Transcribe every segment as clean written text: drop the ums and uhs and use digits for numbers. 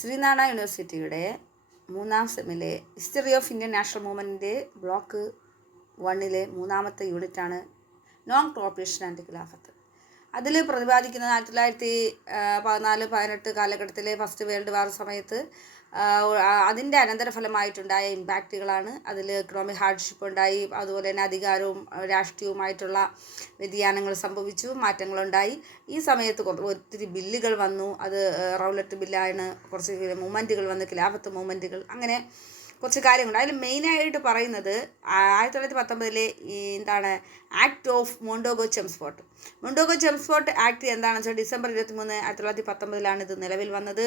ശ്രീനാരായണ യൂണിവേഴ്സിറ്റിയുടെ 3ാം സെമ്മിലെ ഹിസ്റ്ററി ഓഫ് ഇന്ത്യൻ നാഷണൽ മൂവ്മെൻറ്റിൻ്റെ ബ്ലോക്ക് 1-ലെ 3ാമത്തെ യൂണിറ്റാണ് നോൺ കോപ്പറേഷൻ ആൻഡ് ഖിലാഫത്ത്. അതിൽ പ്രതിപാദിക്കുന്നത് 1914-18 കാലഘട്ടത്തിലെ ഫസ്റ്റ് വേൾഡ് വാർ സമയത്ത് അതിൻ്റെ അനന്തരഫലമായിട്ടുണ്ടായ ഇമ്പാക്റ്റുകളാണ്. അതിൽ എക്കണോമിക് ഹാർഡ്ഷിപ്പ് ഉണ്ടായി, അതുപോലെ തന്നെ അധികാരവും രാഷ്ട്രീയവുമായിട്ടുള്ള വ്യതിയാനങ്ങൾ സംഭവിച്ചു, മാറ്റങ്ങളുണ്ടായി. ഈ സമയത്ത് ഒത്തിരി ബില്ലുകൾ വന്നു. അത് റൗലറ്റ് ബില്ലാണ്, കുറച്ച് മൂവ്മെൻറ്റുകൾ വന്നു, ഖിലാഫത്ത് മൂവ്മെൻറ്റുകൾ, അങ്ങനെ കുറച്ച് കാര്യങ്ങളുണ്ട്. അതിൽ മെയിനായിട്ട് പറയുന്നത് 1919 എന്താണ് ആക്ട് ഓഫ് മോണ്ടോഗോ ചെംസ്ഫോർട്ട്. മോണ്ടോഗോ ചെംസ്ഫോർട്ട് ആക്ട് എന്താണെന്ന് വെച്ചാൽ ഡിസംബർ 23, 1919 ഇത് നിലവിൽ വന്നത്.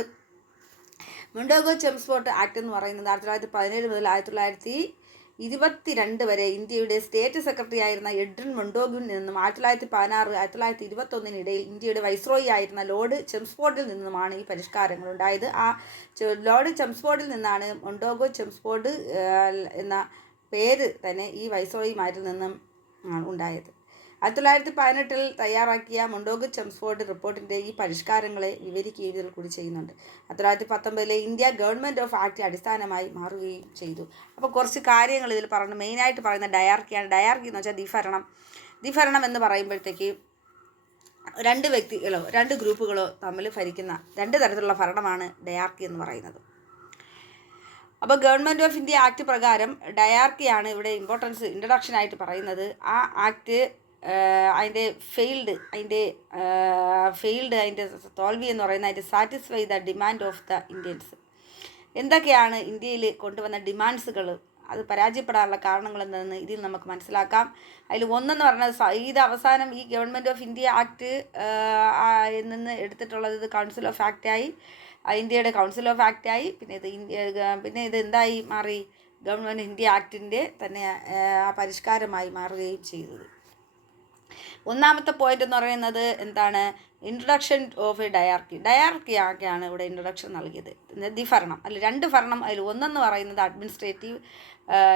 മോണ്ടോഗോ ചെംസ്ഫോർട്ട് ആക്ട് എന്ന് പറയുന്നത് 1917 മുതൽ 1922 വരെ ഇന്ത്യയുടെ സ്റ്റേറ്റ് സെക്രട്ടറി ആയിരുന്ന എഡ്രിൻ മൊണ്ടോഗിൽ നിന്നും 1916, 1921 ഇന്ത്യയുടെ വൈസ്രോയി ആയിരുന്ന ലോർഡ് ചെംസ്ഫോർഡിൽ നിന്നുമാണ് ഈ പരിഷ്കാരങ്ങൾ ഉണ്ടായത്. ആ ലോർഡ് ചെംസ്ഫോർഡിൽ നിന്നാണ് മൊണ്ടോഗോ ചെംസ്ഫോർഡ് എന്ന പേര് തന്നെ ഈ വൈസ്രോയിമാരിൽ നിന്നും ഉണ്ടായത്. 1918 തയ്യാറാക്കിയ മൊണ്ടോഗോ ചെംസ്ഫോർഡ് റിപ്പോർട്ടിൻ്റെ ഈ പരിഷ്കാരങ്ങളെ വിവരിക്കുകയും ഇതിൽ കൂടി ചെയ്യുന്നുണ്ട്. 1919 ഇന്ത്യ ഗവൺമെൻറ് ഓഫ് ആക്ട് അടിസ്ഥാനമായി മാറുകയും ചെയ്തു. അപ്പോൾ കുറച്ച് കാര്യങ്ങൾ ഇതിൽ പറഞ്ഞു. മെയിനായിട്ട് പറയുന്ന ഡയാർക്കിയാണ്. ഡയാർക്കി എന്ന് വെച്ചാൽ ദ്വിഭരണം എന്ന് പറയുമ്പോഴത്തേക്ക് രണ്ട് വ്യക്തികളോ രണ്ട് ഗ്രൂപ്പുകളോ തമ്മിൽ ഭരിക്കുന്ന രണ്ട് തരത്തിലുള്ള ഭരണമാണ് ഡയാർക്കി എന്ന് പറയുന്നത്. അപ്പോൾ ഗവൺമെൻറ് ഓഫ് ഇന്ത്യ ആക്ട് പ്രകാരം ഡയാർക്കിയാണ് ഇവിടെ ഇൻട്രഡക്ഷനായിട്ട് പറയുന്നത്. ആ ആക്ട് അതിൻ്റെ തോൽവി എന്ന് പറയുന്നത് അതിൻ്റെ satisfy the demand of the Indians. എന്തൊക്കെയാണ് ഇന്ത്യയിൽ കൊണ്ടുവന്ന ഡിമാൻഡ്സുകൾ, അത് പരാജയപ്പെടാനുള്ള കാരണങ്ങൾ എന്താണെന്ന് ഇതിൽ നമുക്ക് മനസ്സിലാക്കാം. അതിൽ ഒന്നെന്ന് പറഞ്ഞത് ഇത് അവസാനം ഈ ഗവൺമെൻറ് ഓഫ് ഇന്ത്യ ആക്ട് നിന്ന് എടുത്തിട്ടുള്ളത് ഇത് കൗൺസിൽ ഓഫ് ആക്റ്റായി, ഇന്ത്യയുടെ കൗൺസിൽ ഓഫ് ആക്റ്റായി. പിന്നെ ഇത് എന്തായി മാറി, ഗവൺമെൻറ് ഇന്ത്യ ആക്ടിൻ്റെ തന്നെ പരിഷ്കാരമായി മാറുകയും ചെയ്തത്. ഒന്നാമത്തെ പോയിന്റ് എന്ന് പറയുന്നത് എന്താണ്, ഇൻട്രൊഡക്ഷൻ ഓഫ് എ ഡയാർക്കി ആക്കെയാണ് ഇവിടെ ഇൻട്രൊഡക്ഷൻ നൽകിയത്. ദ്വിഭരണം, അതിൽ രണ്ട് ഭരണം. അതിൽ ഒന്നെന്ന് പറയുന്നത് അഡ്മിനിസ്ട്രേറ്റീവ്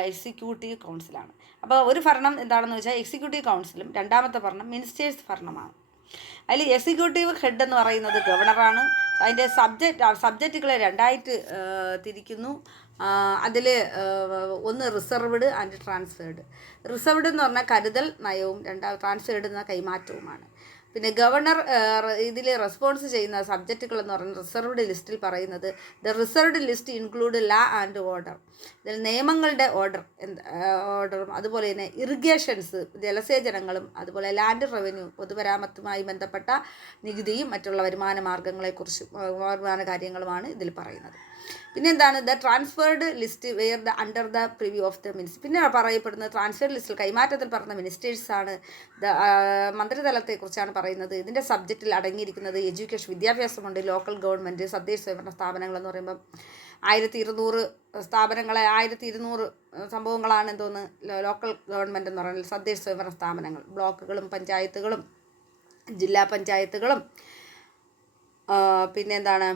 എക്സിക്യൂട്ടീവ് കൗൺസിലാണ്. അപ്പോൾ ഒരു ഭരണം എന്താണെന്ന് വെച്ചാൽ എക്സിക്യൂട്ടീവ് കൗൺസിലും, രണ്ടാമത്തെ ഭരണം മിനിസ്റ്റേഴ്സ് ഭരണമാണ്. അതിൽ എക്സിക്യൂട്ടീവ് ഹെഡ് എന്ന് പറയുന്നത് ഗവർണറാണ്. അതിൻ്റെ സബ്ജക്റ്റുകളെ രണ്ടായിട്ട് തിരിക്കുന്നു. അതിൽ ഒന്ന് റിസർവ്ഡ് ആൻഡ് ട്രാൻസ്ഫേർഡ്. റിസർവ്ഡ് എന്ന് പറഞ്ഞാൽ കരുതൽ നയവും, ട്രാൻസ്ഫേർഡ് എന്ന കൈമാറ്റവുമാണ്. പിന്നെ ഗവർണർ ഇതിൽ റെസ്പോൺസ് ചെയ്യുന്ന സബ്ജക്റ്റുകൾ എന്ന് പറയുന്നത് റിസർവ്ഡ് ലിസ്റ്റിൽ പറയുന്നത് ദ റിസർവ്ഡ് ലിസ്റ്റ് ഇൻക്ലൂഡ് ലാ ആൻഡ് ഓർഡർ. ഇതിൽ നിയമങ്ങളുടെ ഓർഡറും അതുപോലെ തന്നെ ഇറിഗേഷൻസ് ജലസേചനങ്ങളും അതുപോലെ ലാൻഡ് റവന്യൂ പൊതുമരാമത്തുമായി ബന്ധപ്പെട്ട നികുതിയും മറ്റുള്ള വരുമാന കാര്യങ്ങളുമാണ് ഇതിൽ പറയുന്നത്. പിന്നെ എന്താണ് the transferred list where the under the preview of the minister. പിന്നെ പറയപ്പെടുന്നത് ട്രാൻസ്ഫേർഡ് ലിസ്റ്റിൽ കൈമാറ്റത്തിൽ പറഞ്ഞ മിനിസ്റ്റേഴ്സാണ്. മന്ത്രിതലത്തെക്കുറിച്ചാണ് പറയുന്നത്. ഇതിൻ്റെ സബ്ജക്റ്റിൽ അടങ്ങിയിരിക്കുന്നത് എഡ്യൂക്കേഷൻ, വിദ്യാഭ്യാസമുണ്ട്, ലോക്കൽ ഗവൺമെൻറ്, തദ്ദേശ സ്വയംഭരണ സ്ഥാപനങ്ങൾ എന്ന് പറയുമ്പം 1200 സ്ഥാപനങ്ങളെ 1200 സംഭവങ്ങളാണ് എന്തോന്ന് ലോക്കൽ ഗവൺമെൻറ് എന്ന് പറയുന്നത്. തദ്ദേശ സ്വയംഭരണ സ്ഥാപനങ്ങൾ, ബ്ലോക്കുകളും പഞ്ചായത്തുകളും ജില്ലാ പഞ്ചായത്തുകളും പിന്നെ എന്താണ്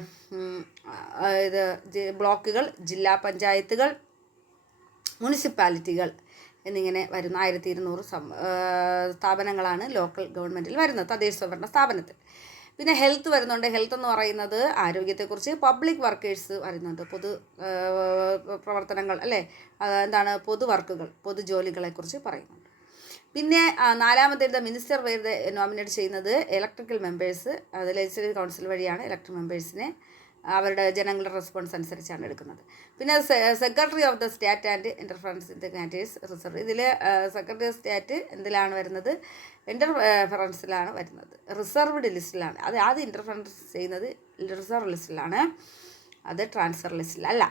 ബ്ലോക്കുകൾ, ജില്ലാ പഞ്ചായത്തുകൾ, മുനിസിപ്പാലിറ്റികൾ എന്നിങ്ങനെ വരുന്ന 1200 സ്ഥാപനങ്ങളാണ് ലോക്കൽ ഗവൺമെൻറ്റിൽ വരുന്നത്, തദ്ദേശ സ്വയംഭരണ സ്ഥാപനത്തിൽ. പിന്നെ ഹെൽത്ത് വരുന്നുണ്ട്. ഹെൽത്ത് എന്ന് പറയുന്നത് ആരോഗ്യത്തെക്കുറിച്ച്. പബ്ലിക് വർക്കേഴ്സ് വരുന്നുണ്ട്, പൊതു പ്രവർത്തനങ്ങൾ അല്ലേ, എന്താണ് പൊതു വർക്കുകൾ, പൊതുജോലികളെക്കുറിച്ച് പറയുന്നുണ്ട്. പിന്നെ നാലാമത്തേത് മിനിസ്റ്റർ വെറുതെ നോമിനേറ്റ് ചെയ്യുന്നത് ഇലക്ട്രിക്കൽ മെമ്പേഴ്സ്. അത് ലെജിസ്ലേറ്റീവ് കൗൺസിൽ വഴിയാണ് ഇലക്ട്രിക് മെമ്പേഴ്സിനെ അവരുടെ ജനങ്ങളുടെ റെസ്പോൺസ് അനുസരിച്ചാണ് എടുക്കുന്നത്. പിന്നെ secretary of the state and interference in the categories reserve. ഇതിൽ സെക്രട്ടറി ഓഫ് സ്റ്റേറ്റ് എന്തിലാണ് വരുന്നത്, ഇൻ്റർഫറൻസിലാണ് വരുന്നത്, റിസർവ്ഡ് ലിസ്റ്റിലാണ്. അത് ഇൻ്റർഫറൻസ് ചെയ്യുന്നത് റിസർവ് ലിസ്റ്റിലാണ്, അത് ട്രാൻസ്ഫർ ലിസ്റ്റിലല്ല.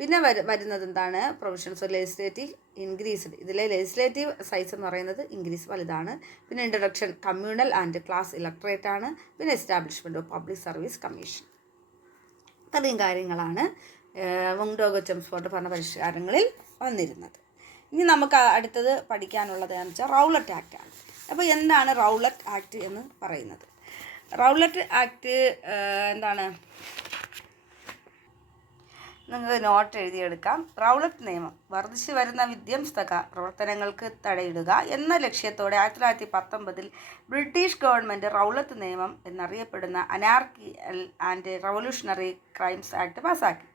പിന്നെ വരുന്നത് എന്താണ്, പ്രൊവിഷൻസ് ഓഫ് ലെജിസ്ലേറ്റീവ് ഇൻക്രീസ്ഡ്. ഇതിലെ ലെജിസ്ലേറ്റീവ് സൈസ് എന്ന് പറയുന്നത് ഇൻക്രീസ് വലുതാണ്. പിന്നെ introduction communal and class electorate ആണ്. പിന്നെ establishment of public service commission. ഇത്രയും കാര്യങ്ങളാണ് മോണ്ടോഗോ ചെംസ്ഫോർഡ് ഭരണ പരിഷ്കാരങ്ങളിൽ വന്നിരുന്നത്. ഇനി നമുക്ക് അടുത്തത് പഠിക്കാനുള്ളത് എന്ന് വെച്ചാൽ റൗലറ്റ് ആക്റ്റാണ്. അപ്പോൾ എന്താണ് റൗലറ്റ് ആക്ട് എന്ന് പറയുന്നത്? റൗലറ്റ് ആക്ട് എന്താണ്, നിങ്ങൾക്ക് നോട്ട് എഴുതിയെടുക്കാം. റൗളറ്റ് നിയമം വർദ്ധിച്ചു വരുന്ന വിധ്വംസക പ്രവർത്തനങ്ങൾക്ക് തടയിടുക എന്ന ലക്ഷ്യത്തോടെ 1919 ബ്രിട്ടീഷ് ഗവൺമെൻറ് റൗളത്ത് നിയമം എന്നറിയപ്പെടുന്ന അനാർക്കിക്കൽ ആൻഡ് റവല്യൂഷണറി ക്രൈംസ് ആക്ട് പാസാക്കി.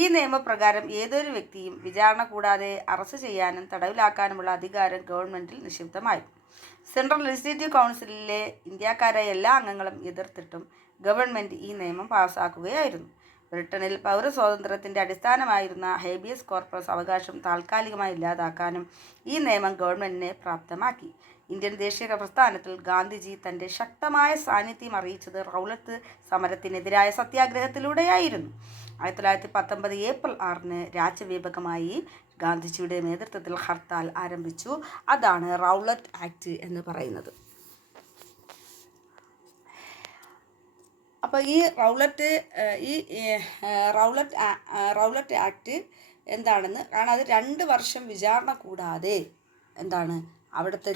ഈ നിയമപ്രകാരം ഏതൊരു വ്യക്തിയും വിചാരണ കൂടാതെ അറസ്റ്റ് ചെയ്യാനും തടവിലാക്കാനുമുള്ള അധികാരം ഗവൺമെൻറ്റിൽ നിക്ഷിപ്തമായിരുന്നു. സെൻട്രൽ ലെജിസ്ലേറ്റീവ് കൗൺസിലിലെ ഇന്ത്യക്കാരായ എല്ലാ അംഗങ്ങളും എതിർത്തിട്ടും ഗവൺമെൻറ് ഈ നിയമം പാസാക്കുകയായിരുന്നു. ബ്രിട്ടനിൽ പൗരസ്വാതന്ത്ര്യത്തിൻ്റെ അടിസ്ഥാനമായിരുന്ന ഹേബിയസ് കോർപ്പസ് അവകാശം താൽക്കാലികമായി ഇല്ലാതാക്കാനും ഈ നിയമം ഗവൺമെൻറ്റിനെ പ്രാപ്തമാക്കി. ഇന്ത്യൻ ദേശീയ പ്രസ്ഥാനത്തിൽ ഗാന്ധിജി തൻ്റെ ശക്തമായ സാന്നിധ്യം അറിയിച്ചത് റൗളത്ത് സമരത്തിനെതിരായ സത്യാഗ്രഹത്തിലൂടെയായിരുന്നു. 1919 ഏപ്രിൽ 6 രാജ്യവ്യാപകമായി ഗാന്ധിജിയുടെ നേതൃത്വത്തിൽ ഹർത്താൽ ആരംഭിച്ചു. അതാണ് റൗളത്ത് ആക്ട് എന്ന് പറയുന്നത്. അപ്പോൾ ഈ റൗളറ്റ് ആക്ട് എന്താണെന്ന് കാരണം അത് 2 വർഷം വിചാരണ കൂടാതെ എന്താണ് അവിടുത്തെ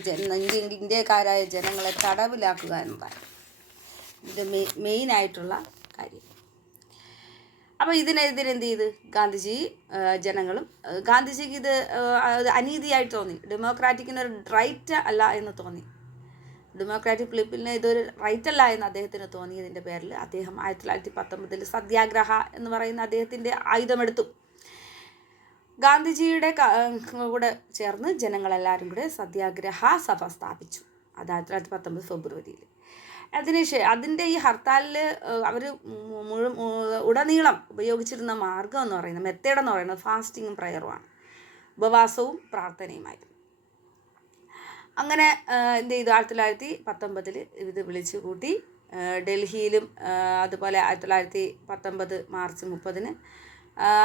ഇന്ത്യക്കാരായ ജനങ്ങളെ തടവിലാക്കുക എന്നതാണ് ഇത് മെയിനായിട്ടുള്ള കാര്യം. അപ്പോൾ ഇതിനെതിരെ എന്ത് ചെയ്ത് ഗാന്ധിജി ജനങ്ങളും ഗാന്ധിജിക്ക് ഇത് അനീതിയായിട്ട് തോന്നി. ഡെമോക്രാറ്റിക്കിനൊരു റൈറ്റ് അല്ല എന്ന് തോന്നി. ഡെമോക്രാറ്റിക് പീപ്പിളിന് ഇതൊരു റൈറ്റ് അല്ല എന്ന് അദ്ദേഹത്തിന് തോന്നിയതിൻ്റെ പേരിൽ അദ്ദേഹം 1919 സത്യാഗ്രഹ എന്ന് പറയുന്ന അദ്ദേഹത്തിൻ്റെ ആയുധമെടുത്തു. ഗാന്ധിജിയുടെ കൂടെ ചേർന്ന് ജനങ്ങളെല്ലാവരും കൂടെ സത്യാഗ്രഹ സഭ സ്ഥാപിച്ചു. അത് 1919 ഫെബ്രുവരിയിൽ. അതിൻ്റെ ഈ ഹർത്താലിൽ അവർ ഉടനീളം ഉപയോഗിച്ചിരുന്ന മാർഗം എന്ന് പറയുന്നത് മെത്തേഡ് എന്ന് പറയുന്നത് ഫാസ്റ്റിങ്ങും പ്രയറുമാണ്, ഉപവാസവും പ്രാർത്ഥനയുമായിരുന്നു. അങ്ങനെ എന്ത് ചെയ്തു 1919 ഇത് വിളിച്ചു കൂട്ടി. ഡൽഹിയിലും അതുപോലെ 1919 മാർച്ച് 30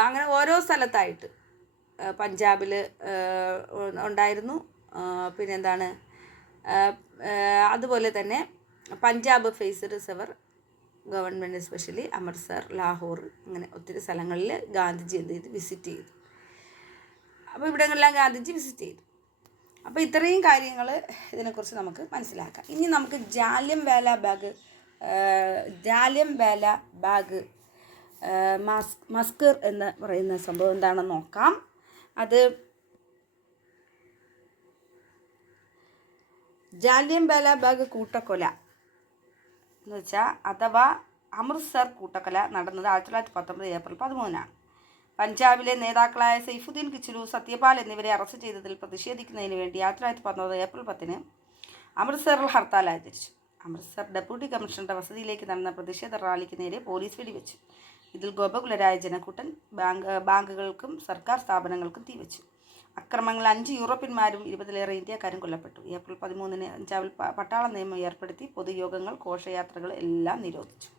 അങ്ങനെ ഓരോ സ്ഥലത്തായിട്ട് പഞ്ചാബിൽ ഉണ്ടായിരുന്നു. പിന്നെന്താണ് അതുപോലെ തന്നെ Punjab faced severe government especially Amritsar, Lahore അങ്ങനെ ഒത്തിരി സ്ഥലങ്ങളിൽ ഗാന്ധിജി എന്ത് ചെയ്തു വിസിറ്റ് ചെയ്തു. അപ്പോൾ ഇവിടങ്ങളെല്ലാം ഗാന്ധിജി വിസിറ്റ് ചെയ്തു. അപ്പോൾ ഇത്രയും കാര്യങ്ങൾ ഇതിനെക്കുറിച്ച് നമുക്ക് മനസ്സിലാക്കാം. ഇനി നമുക്ക് ജാലിയൻവാല ബാഗ് മസ്കർ എന്ന് പറയുന്ന സംഭവം എന്താണെന്ന് നോക്കാം. അത് ജാലിയൻവാല ബാഗ് കൂട്ടക്കൊല എന്ന് വെച്ചാൽ അഥവാ അമൃത്സർ കൂട്ടക്കൊല നടന്നത് 1919 ഏപ്രിൽ 13 പഞ്ചാബിലെ നേതാക്കളായ സൈഫുദ്ദീൻ കിച്ലു, സത്യപാൽ എന്നിവരെ അറസ്റ്റ് ചെയ്തതിൽ പ്രതിഷേധിക്കുന്നതിന് വേണ്ടി 1919 ഏപ്രിൽ 10 അമൃത്സറിൽ ഹർത്താൽ ആചരിച്ചു. അമൃത്സർ ഡെപ്യൂട്ടി കമ്മീഷണറുടെ വസതിയിലേക്ക് നടന്ന പ്രതിഷേധ റാലിക്ക് നേരെ പോലീസ് വെടിവെച്ചു. ഇതിൽ ഗോപകുലരായ ജനക്കൂട്ടൻ ബാങ്കുകൾക്കും സർക്കാർ സ്ഥാപനങ്ങൾക്കും തീവച്ചു. അക്രമങ്ങൾ 5 യൂറോപ്യന്മാരും 20-ലേറെ ഇന്ത്യക്കാരും കൊല്ലപ്പെട്ടു. ഏപ്രിൽ 13 പഞ്ചാബിൽ പട്ടാള നിയമം ഏർപ്പെടുത്തി പൊതുയോഗങ്ങൾ, ഘോഷയാത്രകൾ എല്ലാം നിരോധിച്ചു.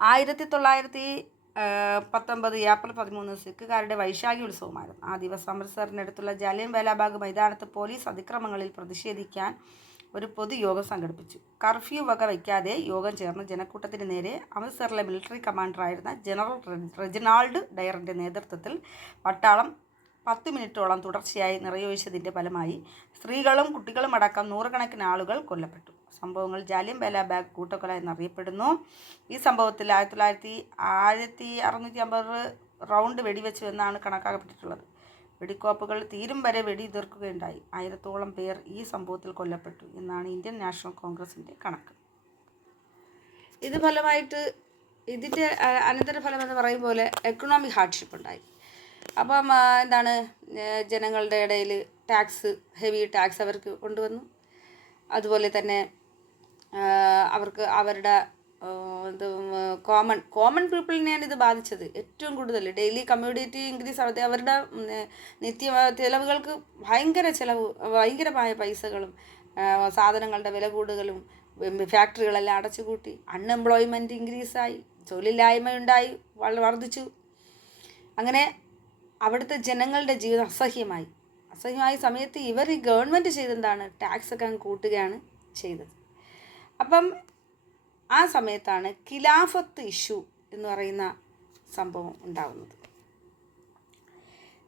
1919 ഏപ്രിൽ 13 സിഖുകാരുടെ വൈശാഖി ഉത്സവമായിരുന്നു. ആ ദിവസം അമൃത്സറിനടുത്തുള്ള ജാലിയൻവാല ബാഗ് മൈതാനത്ത് പോലീസ് അതിക്രമങ്ങളിൽ പ്രതിഷേധിക്കാൻ ഒരു പൊതുയോഗം സംഘടിപ്പിച്ചു. കർഫ്യൂ വക വയ്ക്കാതെ യോഗം ചേർന്ന് ജനക്കൂട്ടത്തിന് നേരെ അമൃത്സറിലെ മിലിറ്ററി കമാൻഡറായിരുന്ന ജനറൽ റെജിനാൾഡ് ഡയറിൻ്റെ നേതൃത്വത്തിൽ പട്ടാളം 10 മിനിറ്റോളം തുടർച്ചയായി നിറയൊഴിച്ചതിൻ്റെ ഫലമായി സ്ത്രീകളും കുട്ടികളും അടക്കം നൂറുകണക്കിന് ആളുകൾ കൊല്ലപ്പെട്ടു. സംഭവങ്ങൾ ജാലിയൻവാല ബാഗ് കൂട്ടക്കൊല എന്നറിയപ്പെടുന്നു. ഈ സംഭവത്തിൽ 1650 റൗണ്ട് വെടിവെച്ചു എന്നാണ് കണക്കാക്കപ്പെട്ടിട്ടുള്ളത്. വെടിക്കോപ്പുകൾ തീരും വരെ വെടിയുതിർക്കുകയുണ്ടായി. 1000-ഓളം പേർ ഈ സംഭവത്തിൽ കൊല്ലപ്പെട്ടു എന്നാണ് ഇന്ത്യൻ നാഷണൽ കോൺഗ്രസിൻ്റെ കണക്ക്. ഇതിൻ്റെ അനന്തരഫലം എന്ന് പറയും പോലെ എക്കണോമിക് ഹാർഡ്ഷിപ്പ് ഉണ്ടായി. അപ്പം എന്താണ് ജനങ്ങളുടെ ഇടയിൽ ഹെവി ടാക്സ് അവർക്ക് കൊണ്ടുവന്നു. അതുപോലെ തന്നെ അവർക്ക് അവരുടെ കോമൺ പീപ്പിളിനെയാണ് ഇത് ബാധിച്ചത് ഏറ്റവും കൂടുതൽ. ഡെയിലി കമ്മ്യൂണിറ്റി ഇൻക്രീസ് അവരുടെ നിത്യ ചിലവുകൾക്ക് ഭയങ്കരമായ പൈസകളും സാധനങ്ങളുടെ വില കൂടുതലും ഫാക്ടറികളെല്ലാം അടച്ചുപൂട്ടി. അൺഎംപ്ലോയ്മെൻറ്റ് ഇൻക്രീസായി, തൊഴിലില്ലായ്മയുണ്ടായി, വർദ്ധിച്ചു. അങ്ങനെ അവിടുത്തെ ജനങ്ങളുടെ ജീവിതം അസഹ്യമായ സമയത്ത് ഈ ഗവൺമെൻറ് ചെയ്തെന്താണ് ടാക്സൊക്കെ കൂട്ടുകയാണ് ചെയ്തത്. അപ്പം ആ സമയത്താണ് ഖിലാഫത്ത് ഇഷ്യൂ എന്ന് പറയുന്ന സംഭവം ഉണ്ടാകുന്നത്.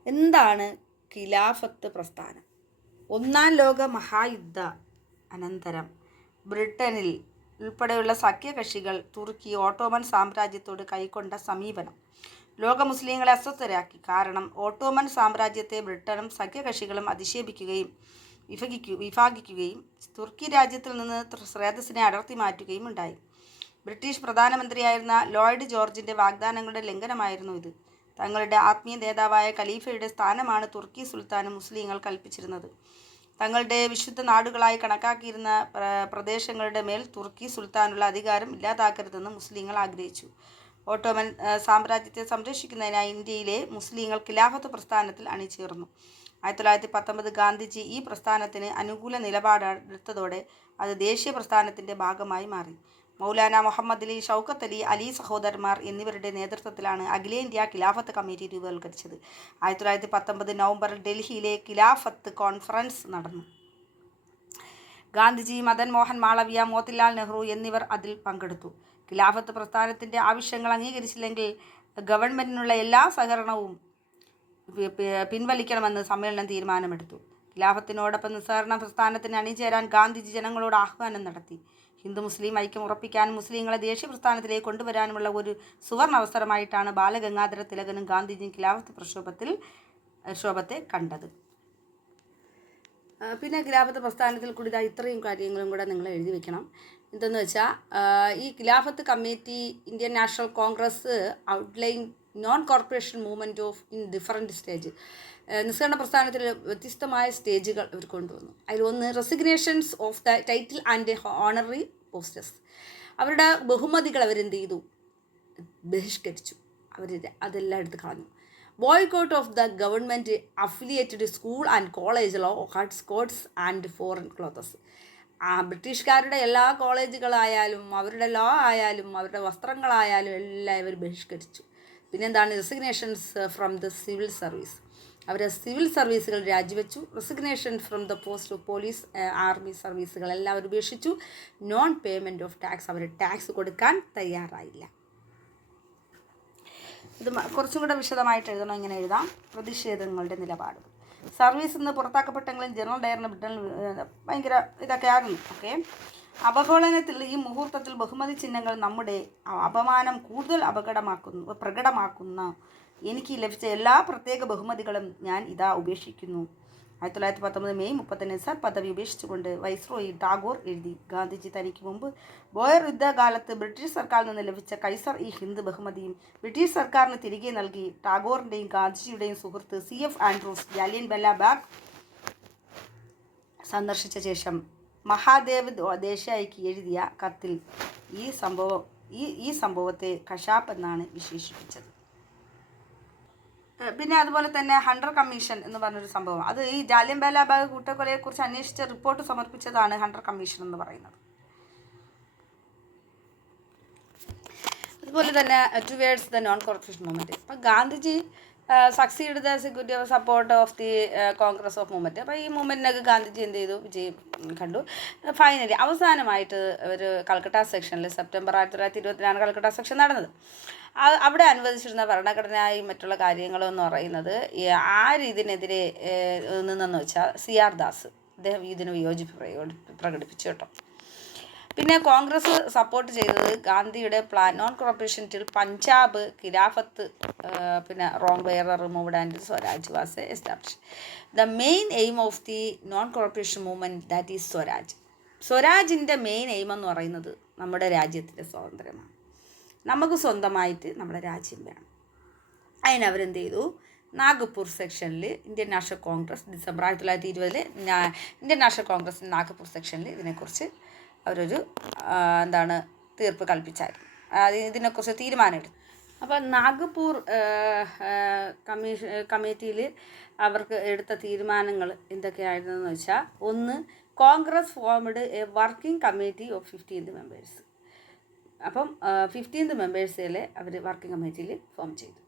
എന്താണ് ഖിലാഫത്ത് പ്രസ്ഥാനം? 1-ാം ലോക മഹായുദ്ധ അനന്തരം ബ്രിട്ടനിൽ ഉൾപ്പെടെയുള്ള സഖ്യകക്ഷികൾ തുർക്കി ഓട്ടോമൻ സാമ്രാജ്യത്തോട് കൈക്കൊണ്ട സമീപനം ലോക മുസ്ലിങ്ങളെ അസ്വസ്ഥരാക്കി. കാരണം ഓട്ടോമൻ സാമ്രാജ്യത്തെ ബ്രിട്ടനും സഖ്യകക്ഷികളും അധിക്ഷേപിക്കുകയും വിഭാഗിക്കുകയും തുർക്കി രാജ്യത്തിൽ നിന്ന് ശ്രേയസിനെ അടർത്തി മാറ്റുകയും ഉണ്ടായി. ബ്രിട്ടീഷ് പ്രധാനമന്ത്രിയായിരുന്ന ലോയ്ഡ് ജോർജിൻ്റെ വാഗ്ദാനങ്ങളുടെ ലംഘനമായിരുന്നു ഇത്. തങ്ങളുടെ ആത്മീയ നേതാവായ ഖലീഫയുടെ സ്ഥാനമാണ് തുർക്കി സുൽത്താനും മുസ്ലിങ്ങൾ കൽപ്പിച്ചിരുന്നത്. തങ്ങളുടെ വിശുദ്ധ നാടുകളായി കണക്കാക്കിയിരുന്ന പ്രദേശങ്ങളുടെ മേൽ തുർക്കി സുൽത്താനുള്ള അധികാരം ഇല്ലാതാക്കരുതെന്ന് മുസ്ലിങ്ങൾ ആഗ്രഹിച്ചു. ഓട്ടോമൻ സാമ്രാജ്യത്തെ സംരക്ഷിക്കുന്നതിനായി ഇന്ത്യയിലെ മുസ്ലിങ്ങൾ ഖിലാഫത്ത് പ്രസ്ഥാനത്തിൽ അണിചേർന്നു. 1919 ഗാന്ധിജി ഈ പ്രസ്ഥാനത്തിന് അനുകൂല നിലപാടെടുത്തതോടെ അത് ദേശീയ പ്രസ്ഥാനത്തിൻ്റെ ഭാഗമായി മാറി. മൗലാന മുഹമ്മദ് അലി, ഷൗക്കത്ത് അലി, അലി സഹോദരന്മാർ എന്നിവരുടെ നേതൃത്വത്തിലാണ് അഖിലേന്ത്യാ ഖിലാഫത്ത് കമ്മിറ്റി രൂപവൽക്കരിച്ചത്. 1919 നവംബറിൽ ഡൽഹിയിലെ ഖിലാഫത്ത് കോൺഫറൻസ് നടന്നു. ഗാന്ധിജി, മദൻ മോഹൻ മാളവ്യ, മോത്തിലാൽ നെഹ്റു എന്നിവർ അതിൽ പങ്കെടുത്തു. ഖിലാഫത്ത് പ്രസ്ഥാനത്തിൻ്റെ ആവശ്യങ്ങൾ അംഗീകരിച്ചില്ലെങ്കിൽ ഗവൺമെൻറ്റിനുള്ള എല്ലാ സഹകരണവും പിൻവലിക്കണമെന്ന് സമ്മേളനം തീരുമാനമെടുത്തു. ഖിലാഫത്തിനോടൊപ്പം നിസ്സഹകരണ പ്രസ്ഥാനത്തിന് അണിചേരാൻ ഗാന്ധിജി ജനങ്ങളോട് ആഹ്വാനം നടത്തി. ഹിന്ദു മുസ്ലിം ഐക്യം ഉറപ്പിക്കാനും മുസ്ലിങ്ങളെ ദേശീയ പ്രസ്ഥാനത്തിലേക്ക് കൊണ്ടുവരാനുമുള്ള ഒരു സുവർണ അവസരമായിട്ടാണ് ബാലഗംഗാധര തിലകനും ഗാന്ധിജിയും ഖിലാഫത്ത് പ്രക്ഷോഭത്തെ കണ്ടത്. പിന്നെ ഖിലാഫത്ത് പ്രസ്ഥാനത്തിൽ കൂടി ഇത്രയും കാര്യങ്ങളും കൂടെ നിങ്ങൾ എഴുതി വെക്കണം. എന്തെന്ന് വെച്ചാൽ ഈ Khilafat committee Indian national Congress outline non cooperation movement of in different stage. നിസ്സഹകരണ പ്രസ്ഥാനത്തിൽ വ്യത്യസ്തമായ സ്റ്റേജുകൾ ഇവർ കൊണ്ടുവന്നു. അതിലൊന്ന് resignations of the title and honorary posters. അവരുടെ ബഹുമതികൾ അവരെന്ത് ചെയ്തു? ബഹിഷ്കരിച്ചു. അതെല്ലാം എടുത്ത് കളഞ്ഞു. Boycott of the government affiliated school and college law huts courts and foreign clothes. ബ്രിട്ടീഷുകാരുടെ എല്ലാ കോളേജുകളായാലും അവരുടെ ലോ ആയാലും അവരുടെ വസ്ത്രങ്ങളായാലും എല്ലാം ഇവർ ബഹിഷ്കരിച്ചു. പിന്നെന്താണ്? Resignations from the civil service. അവർ സിവിൽ സർവീസുകൾ രാജിവെച്ചു. Resignation from the post of police, army സർവീസുകളെല്ലാം അവർ ഉപേക്ഷിച്ചു. നോൺ പേയ്മെൻറ്റ് ഓഫ് ടാക്സ്, അവർ ടാക്സ് കൊടുക്കാൻ തയ്യാറായില്ല. ഇത് കുറച്ചും കൂടെ വിശദമായിട്ട് എഴുതണം. ഇങ്ങനെ എഴുതാം: പ്രതിഷേധങ്ങളുടെ നിലപാടുകൾ. സർവീസിൽ നിന്ന് പുറത്താക്കപ്പെട്ടെങ്കിലും ജനറൽ ഡയറിന് ബ്രിട്ടനിൽ ഭയങ്കര ഇതൊക്കെ ആയിരുന്നു. ഓക്കെ, അവഹേളനത്തിൽ ഈ മുഹൂർത്തത്തിൽ ബഹുമതി ചിഹ്നങ്ങൾ നമ്മുടെ അപമാനം കൂടുതൽ പ്രകടമാക്കുന്ന എനിക്ക് ലഭിച്ച എല്ലാ പ്രത്യേക ബഹുമതികളും ഞാൻ ഇതാ ഉപേക്ഷിക്കുന്നു. 1919 മെയ് 30 നിസാർ പദവി ഉപേക്ഷിച്ചുകൊണ്ട് വൈസ്രോയി ടാഗോർ എഴുതി. ഗാന്ധിജി തനിക്ക് മുമ്പ് ബോയർ യുദ്ധകാലത്ത് ബ്രിട്ടീഷ് സർക്കാരിൽ നിന്ന് ലഭിച്ച കൈസർ ഈ ഹിന്ദ് ബഹുമതിയും ബ്രിട്ടീഷ് സർക്കാരിന് തിരികെ നൽകി. ടാഗോറിൻ്റെയും ഗാന്ധിജിയുടെയും സുഹൃത്ത് CF ആൻഡ്രൂസ് ജാലിയൻവാല ബാഗ് സന്ദർശിച്ച ശേഷം മഹാദേവ് ദേശായിക്ക് എഴുതിയ കത്തിൽ ഈ സംഭവത്തെ കശാപ്പ് എന്നാണ് വിശേഷിപ്പിച്ചത്. പിന്നെ അതുപോലെ തന്നെ ഹണ്ടർ കമ്മീഷൻ എന്ന് പറഞ്ഞൊരു സംഭവം, അത് ഈ ജാലിയൻവാല ബാഗ് കൂട്ടക്കൊലയെക്കുറിച്ച് അന്വേഷിച്ച റിപ്പോർട്ട് സമർപ്പിച്ചതാണ് ഹണ്ടർ കമ്മീഷൻ എന്ന് പറയുന്നത്. അതുപോലെ തന്നെ towards the non cooperation movement. ഇപ്പം Gandhiji succeed the security of support of the Congress of movement. അപ്പോൾ ഈ മൂവ്മെൻറ്റിനൊക്കെ ഗാന്ധിജി എന്ത് ചെയ്തു? വിജയം കണ്ടു. ഫൈനലി അവസാനമായിട്ട് ഒരു കൽക്കട്ട സെക്ഷനിൽ സെപ്റ്റംബർ 1924 കൽക്കട്ട സെക്ഷൻ നടന്നത്. അവിടെ അനുവദിച്ചിരുന്ന ഭരണഘടനയും മറ്റുള്ള കാര്യങ്ങളെന്ന് പറയുന്നത് ആ ഇതിനെതിരെ നിന്നെന്ന് വെച്ചാൽ CR ദാസ് അദ്ദേഹം ഇതിന് വിയോജിപ്പ് പ്രകടിപ്പിച്ചു കേട്ടോ. പിന്നെ കോൺഗ്രസ് സപ്പോർട്ട് ചെയ്തത് ഗാന്ധിയുടെ plan non cooperation till Punjab Khilafat, പിന്നെ wrong were removed and Swaraj was establish. The main aim of the non cooperation movement that is Swaraj. സ്വരാജിൻ്റെ മെയിൻ എയിം എന്ന് പറയുന്നത് നമ്മുടെ രാജ്യത്തിൻ്റെ സ്വാതന്ത്ര്യമാണ്. നമുക്ക് സ്വന്തമായിട്ട് നമ്മുടെ രാജ്യം വേണം. അതിനവരെന്ത് ചെയ്തു? നാഗ്പൂർ സെക്ഷനിൽ Indian national Congress December 1920 Indian national Congress Nagpur സെക്ഷനിൽ ഇതിനെക്കുറിച്ച് അവരൊരു തീർപ്പ് കൽപ്പിച്ചായിരുന്നു. ഇതിനെക്കുറിച്ച് തീരുമാനമെടുത്തു. അപ്പോൾ നാഗ്പൂർ കമ്മിറ്റിയിൽ അവർക്ക് എടുത്ത തീരുമാനങ്ങൾ എന്തൊക്കെയായിരുന്നെന്ന് വെച്ചാൽ, ഒന്ന്, Congress formed a working committee of 15 members. അപ്പം 15 മെമ്പേഴ്സിലെ അവർ വർക്കിംഗ് കമ്മിറ്റിയിൽ ഫോം ചെയ്തു.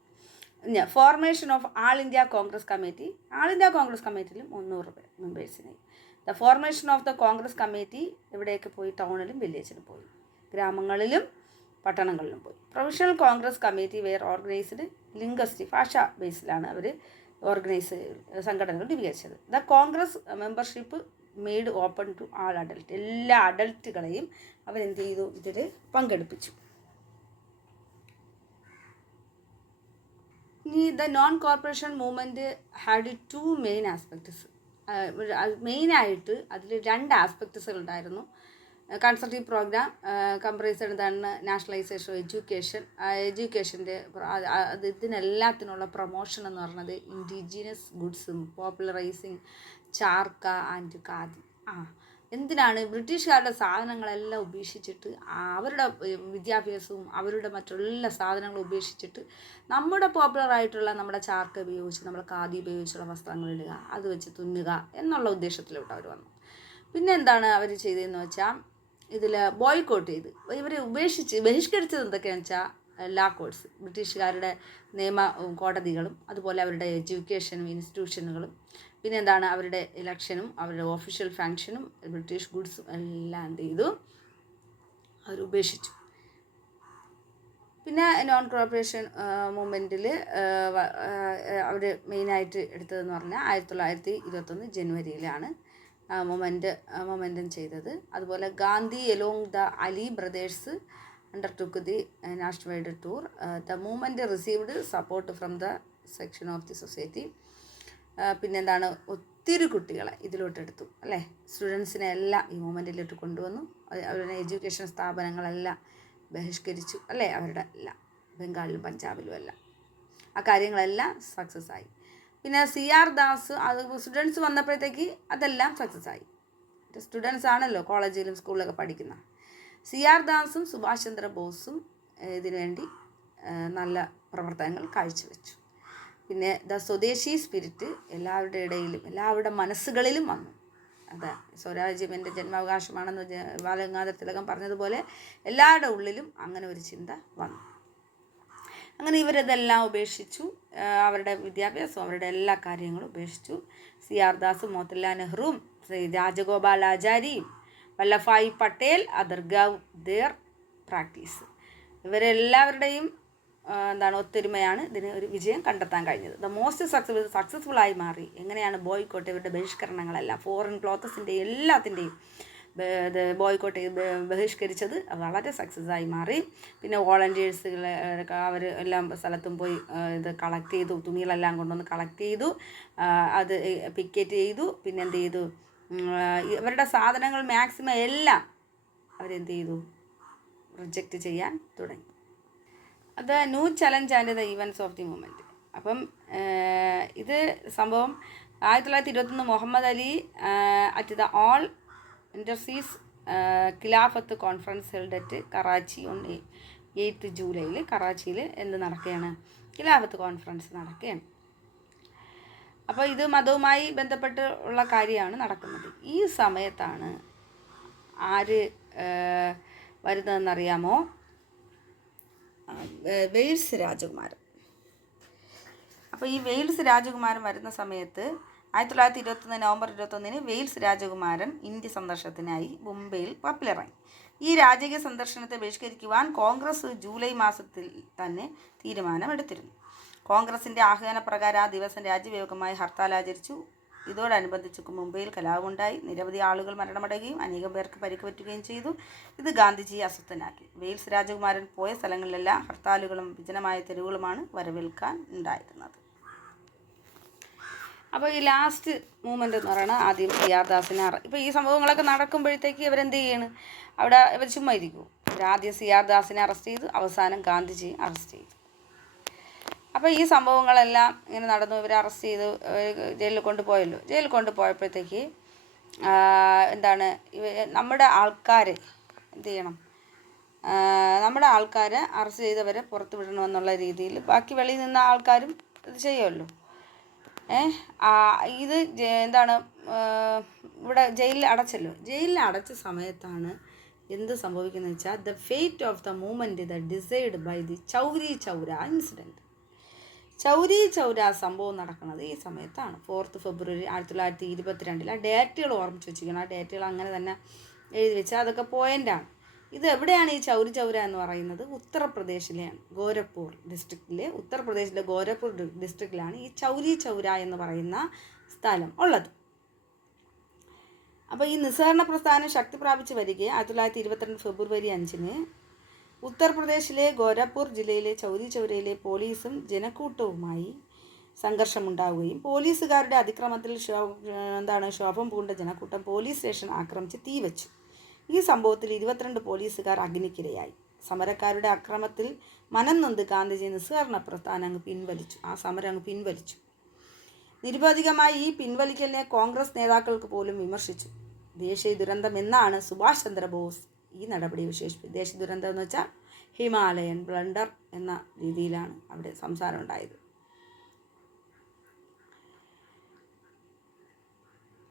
Formation of all India Congress committee. All India Congress കമ്മിറ്റിയിലും 300 മെമ്പേഴ്സിനെ. The formation of the Congress committee എവിടെയൊക്കെ പോയി? ടൗണിലും വില്ലേജിലും പോയി, ഗ്രാമങ്ങളിലും പട്ടണങ്ങളിലും പോയി. Provisional Congress committee were organised linguistic ഭാഷാ ബേസിലാണ് അവർ സംഘടനകൾ രൂപീകരിച്ചത്. The Congress membership made open to all adult. എല്ലാ അഡൽട്ടുകളെയും അവരെന്ത് ചെയ്തു, ഇതിൽ പങ്കെടുപ്പിച്ചു. ഇനി the non cooperation movement had 2 main aspects. മെയിനായിട്ട് അതിൽ 2 ആസ്പെക്ട്സുകൾ ഉണ്ടായിരുന്നു. കൺസൾട്ടീവ് പ്രോഗ്രാം കംപ്രൈസ്ഡ് എന്താണ്, നാഷണലൈസേഷൻ ഓഫ് എഡ്യൂക്കേഷൻ്റെ ഇതിനെല്ലാത്തിനുള്ള പ്രൊമോഷൻ എന്ന് പറയുന്നത് ഇൻഡിജീനിയസ് ഗുഡ്സും പോപ്പുലറൈസിങ് ചാർക്ക ആൻഡ് ഖാദി. എന്തിനാണ് ബ്രിട്ടീഷുകാരുടെ സാധനങ്ങളെല്ലാം ഉപേക്ഷിച്ചിട്ട്, അവരുടെ വിദ്യാഭ്യാസവും അവരുടെ മറ്റുള്ള സാധനങ്ങളും ഉപേക്ഷിച്ചിട്ട് നമ്മുടെ പോപ്പുലറായിട്ടുള്ള നമ്മുടെ ചാർക്ക ഉപയോഗിച്ച്, നമ്മുടെ ഖാദി ഉപയോഗിച്ചുള്ള വസ്ത്രങ്ങൾ ഇടുക, അത് വെച്ച് തുന്നുക എന്നുള്ള ഉദ്ദേശത്തിലോട്ട് അവർ വന്നു. പിന്നെ എന്താണ് അവർ ചെയ്തതെന്ന് വെച്ചാൽ, ഇതിൽ ബോയ്ക്കോട്ട് ചെയ്ത് ഇവർ ബഹിഷ്കരിച്ചത് എന്തൊക്കെയാണെന്ന് വെച്ചാൽ, ലാ കോഡ്സ്, ബ്രിട്ടീഷുകാരുടെ നിയമ കോടതികളും അതുപോലെ അവരുടെ എഡ്യൂക്കേഷനും ഇൻസ്റ്റിറ്റ്യൂഷനുകളും, പിന്നെ എന്താണ് അവരുടെ ഇലക്ഷനും അവരുടെ ഒഫീഷ്യൽ ഫങ്ഷനും ബ്രിട്ടീഷ് ഗുഡ്സും എല്ലാം എന്ത് ചെയ്തു, അവർ ഉപേക്ഷിച്ചു. പിന്നെ നോൺ കോർപ്പറേഷൻ മൂവ്മെൻറ്റിൽ അവർ മെയിനായിട്ട് എടുത്തതെന്ന് പറഞ്ഞാൽ 1921 ജനുവരിയിലാണ് മൊമെൻറ്റം ചെയ്തത്. അതുപോലെ Gandhi along the Ali brothers undertook the nationwide tour. The movement received support from the section of the society. പിന്നെന്താണ്, ഒത്തിരി കുട്ടികളെ ഇതിലോട്ടെടുത്തു അല്ലേ, സ്റ്റുഡൻസിനെ എല്ലാം ഈ മൂവ്മെൻറ്റിലോട്ട് കൊണ്ടുവന്നു. അവരുടെ എഡ്യൂക്കേഷൻ സ്ഥാപനങ്ങളെല്ലാം ബഹിഷ്കരിച്ചു അല്ലേ, അവരുടെ എല്ലാം ബംഗാളിലും പഞ്ചാബിലും എല്ലാം. ആ കാര്യങ്ങളെല്ലാം സക്സസ് ആയി. പിന്നെ CR ദാസ്, അത് സ്റ്റുഡൻസ് വന്നപ്പോഴത്തേക്ക് അതെല്ലാം സക്സസ് ആയി. സ്റ്റുഡൻസ് ആണല്ലോ കോളേജിലും സ്കൂളിലൊക്കെ പഠിക്കുന്ന. CR ദാസും സുഭാഷ് ചന്ദ്ര ബോസും ഇതിനുവേണ്ടി നല്ല പ്രവർത്തനങ്ങൾ കാഴ്ചവെച്ചു. പിന്നെ ദ സ്വദേശി സ്പിരിറ്റ് എല്ലാവരുടെ ഇടയിലും എല്ലാവരുടെ മനസ്സുകളിലും വന്നു. അതെ, സ്വരാജ്യം എൻ്റെ ജന്മാവകാശമാണെന്ന് ബാലഗംഗാധര തിലകൻ പറഞ്ഞതുപോലെ എല്ലാവരുടെ ഉള്ളിലും അങ്ങനെ ഒരു ചിന്ത വന്നു. അങ്ങനെ ഇവരിതെല്ലാം ഉപേക്ഷിച്ചു, അവരുടെ വിദ്യാഭ്യാസം അവരുടെ എല്ലാ കാര്യങ്ങളും ഉപേക്ഷിച്ചു. CR ദാസും മോത്തിലാൽ നെഹ്റുവും രാജഗോപാലാചാരിയും Vallabhbhai Patel other gave their practice, ഇവരെല്ലാവരുടെയും ഒത്തൊരുമയാണ് ഇതിന് ഒരു വിജയം കണ്ടെത്താൻ കഴിഞ്ഞത്. ദ മോസ്റ്റ് സക്സസ്ഫുള്ളായി മാറി. എങ്ങനെയാണ് ബോയ്ക്കോട്ട്, ഇവരുടെ ബഹിഷ്കരണങ്ങളെല്ലാം ഫോറിൻ ക്ലോത്തസിൻ്റെയും എല്ലാത്തിൻ്റെയും ബോയ്ക്കോട്ട് ബഹിഷ്കരിച്ചത് വളരെ സക്സസ് ആയി മാറി. പിന്നെ വോളണ്ടിയേഴ്സുകൾ അവർ എല്ലാം സ്ഥലത്തും പോയി ഇത് കളക്ട് ചെയ്തു, തുണികളെല്ലാം കൊണ്ടുവന്ന് കളക്ട് ചെയ്തു, അത് പിക്കറ്റ് ചെയ്തു. പിന്നെ എന്ത് ചെയ്തു, ഇവരുടെ സാധനങ്ങൾ മാക്സിമം എല്ലാം അവരെന്ത് ചെയ്തു, റിജക്റ്റ് ചെയ്യാൻ തുടങ്ങി. അത് new challenge and the events of the movement. അപ്പം ഇത് സംഭവം 1921 Muhammad Ali at the all India's Khilafat conference held at Karachi on 8 ജൂലൈയിൽ കറാച്ചിയിൽ എന്ത് നടക്കുകയാണ്, ഖിലാഫത്ത് കോൺഫറൻസ് നടക്കുകയാണ്. അപ്പോൾ ഇത് മതവുമായി ബന്ധപ്പെട്ട് ഉള്ള കാര്യമാണ് നടക്കുന്നത്. ഈ സമയത്താണ് ആര് വരുന്നതെന്നറിയാമോ, വെയിൽസ് രാജകുമാരൻ. അപ്പോൾ ഈ വെയിൽസ് രാജകുമാരൻ വരുന്ന സമയത്ത് 1921 നവംബർ 21 വെയിൽസ് രാജകുമാരൻ ഇന്ത്യ സന്ദർശനത്തിനായി മുംബൈയിൽ കപ്പലിറങ്ങി. ഈ രാജകീയ സന്ദർശനത്തെ ബഹിഷ്കരിക്കുവാൻ കോൺഗ്രസ് ജൂലൈ മാസത്തിൽ തന്നെ തീരുമാനമെടുത്തിരുന്നു. കോൺഗ്രസിൻ്റെ ആഹ്വാനപ്രകാരം ആ ദിവസം രാജ്യവ്യാപകമായി ഹർത്താൽ ആചരിച്ചു. ഇതോടനുബന്ധിച്ച് മുംബൈയിൽ കലാപമുണ്ടായി. നിരവധി ആളുകൾ മരണമടയുകയും അനേകം പേർക്ക് പരിക്ക് പറ്റുകയും ചെയ്തു. ഇത് ഗാന്ധിജിയെ അസ്വസ്ഥനാക്കി. വെയിൽസ് രാജകുമാരൻ പോയ സ്ഥലങ്ങളിലെല്ലാം ഹർത്താലുകളും വിജനമായ തെരുവുകളുമാണ് വരവേൽക്കാൻ ഉണ്ടായിരുന്നത്. അപ്പോൾ ഈ ലാസ്റ്റ് മൂവ്മെൻ്റ് എന്ന് പറയുന്നത് ആദ്യം CR ദാസിനെ ഇപ്പോൾ ഈ സംഭവങ്ങളൊക്കെ നടക്കുമ്പോഴത്തേക്ക് ഇവരെന്ത് ചെയ്യണം, അവിടെ ഇവർ ചുമ്മാ ഇരിക്കും. ആദ്യം CR ദാസിനെ അറസ്റ്റ് ചെയ്തു, അവസാനം ഗാന്ധിജിയെ അറസ്റ്റ് ചെയ്തു. അപ്പോൾ ഈ സംഭവങ്ങളെല്ലാം ഇങ്ങനെ നടന്നു. ഇവരെ അറസ്റ്റ് ചെയ്തു ജയിലിൽ കൊണ്ടുപോയല്ലോ. ജയിലിൽ കൊണ്ടുപോയപ്പോഴത്തേക്ക് എന്താണ്, നമ്മുടെ ആൾക്കാരെ എന്ത് ചെയ്യണം, നമ്മുടെ ആൾക്കാരെ അറസ്റ്റ് ചെയ്തവരെ പുറത്ത് വിടണമെന്നുള്ള രീതിയിൽ ബാക്കി വെളിയിൽ നിന്ന ആൾക്കാരും ഇത് ചെയ്യുമല്ലോ. ഇത് എന്താണ്, ഇവിടെ ജയിലിൽ അടച്ചല്ലോ. ജയിലിൽ അടച്ച സമയത്താണ് എന്ത് സംഭവിക്കുന്നത് വെച്ചാൽ, the fate of the movement the decide by the Chauri Chaura incident. Chauri Chaura സംഭവം നടക്കുന്നത് ഈ സമയത്താണ്. 4 ഫെബ്രുവരി 1922. ആ ഡേറ്റുകൾ ഓർമ്മിച്ച് വെച്ചിരിക്കണം. ആ ഡേറ്റുകൾ അങ്ങനെ തന്നെ എഴുതി വെച്ചാൽ അതൊക്കെ പോയിൻ്റാണ്. ഇത് എവിടെയാണ് ഈ ചൗരി ചൗര എന്ന് പറയുന്നത്? ഉത്തർപ്രദേശിലെയാണ്, ഗോരഖ്പൂർ ഡിസ്ട്രിക്റ്റിലെ, ഉത്തർപ്രദേശിലെ ഗോരഖ്പൂർ ഡിസ്ട്രിക്റ്റിലാണ് ഈ ചൗരി ചൗര എന്ന് പറയുന്ന സ്ഥലം ഉള്ളത്. അപ്പോൾ ഈ നിസ്സഹരണ പ്രസ്ഥാനം ശക്തി പ്രാപിച്ച് വരികയും 1922 ഫെബ്രുവരി 5-ന് ഉത്തർപ്രദേശിലെ ഗോരഖ്പൂർ ജില്ലയിലെ ചൗരി ചൗരയിലെ പോലീസും ജനക്കൂട്ടവുമായി സംഘർഷമുണ്ടാവുകയും പോലീസുകാരുടെ അതിക്രമത്തിൽ ശോഭം പൂണ്ട ജനക്കൂട്ടം പോലീസ് സ്റ്റേഷൻ ആക്രമിച്ച് തീവച്ചു. ഈ സംഭവത്തിൽ 22 പോലീസുകാർ അഗ്നിക്കിരയായി. സമരക്കാരുടെ അക്രമത്തിൽ മനം നൊന്ത് ഗാന്ധിജി നിസ്സഹരണ പ്രസ്ഥാനം ആ സമരം അങ്ങ് പിൻവലിച്ചു. നിരുപാധികമായി ഈ പിൻവലിക്കലിനെ കോൺഗ്രസ് നേതാക്കൾക്ക് പോലും വിമർശിച്ചു. ദേശീയ ദുരന്തം എന്നാണ് സുഭാഷ് ചന്ദ്രബോസ് ഈ നടപടി വിശേഷിപ്പിച്ചത്. ദേശീയ ദുരന്തം എന്ന് വെച്ചാൽ ഹിമാലയൻ ബ്ലണ്ടർ എന്ന രീതിയിലാണ് അവിടെ സംസാരം ഉണ്ടായത്.